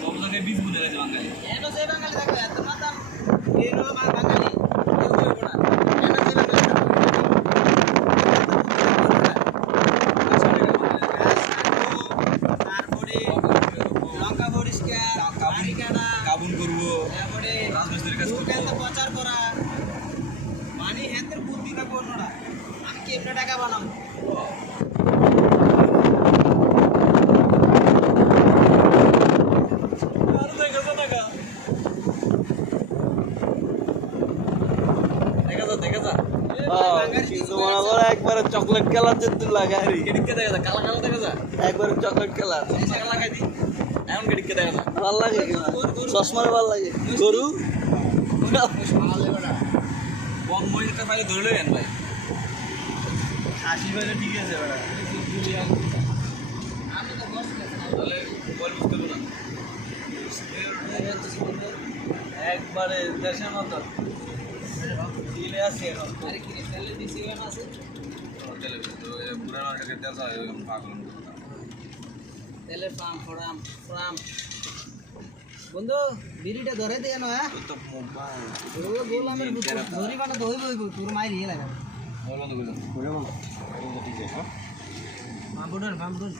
সব জায়গায় বীজ বুঝে গেছে বাঙালি এনো যে বাঙালি দেখো এত মাতাম এনো বাঙালি কেউ কেউ না এনো যে বাঙালি তারপরে লঙ্কা পরিষ্কার বাড়ি কাটা কাবুন করবো তারপরে রাজমিস্ত্রির কাজ করবো প্রচার করা মানে হেতের বুদ্ধি না কোনটা আমি কেমনে টাকা বানাবো একবারে চকলেট কালার যেতে লাগাই কেডিকে দেখা যায় কালা কালা দেখা যায় একবারে চকলেট কালার কালা লাগাই দি এমন কেডিকে দেখা যায় ভালো লাগে চশমার ভালো লাগে গরু কম মহিলাটা পাইলে ধরে লইবেন ভাই হাসি পাইলে ঠিক আছে আমি তো বস তাহলে বল বুঝতে পারবো না একবারে দেশের মতো দিলে আছে এখন আরে কি তেলে দিছি না আছে পুরা মার্কেটে তেল যায় পাগল তেলে ফার্ম ফার্ম বন্ধু বিড়িটা ধরে দে না হ্যাঁ তো মোবাইল ও গোলামের ধরি বাটা দই বই তোর মাইরি লাগা বল বন্ধ করে দাও বুঝলাম ঠিক আছে ফার্ম বুড়ন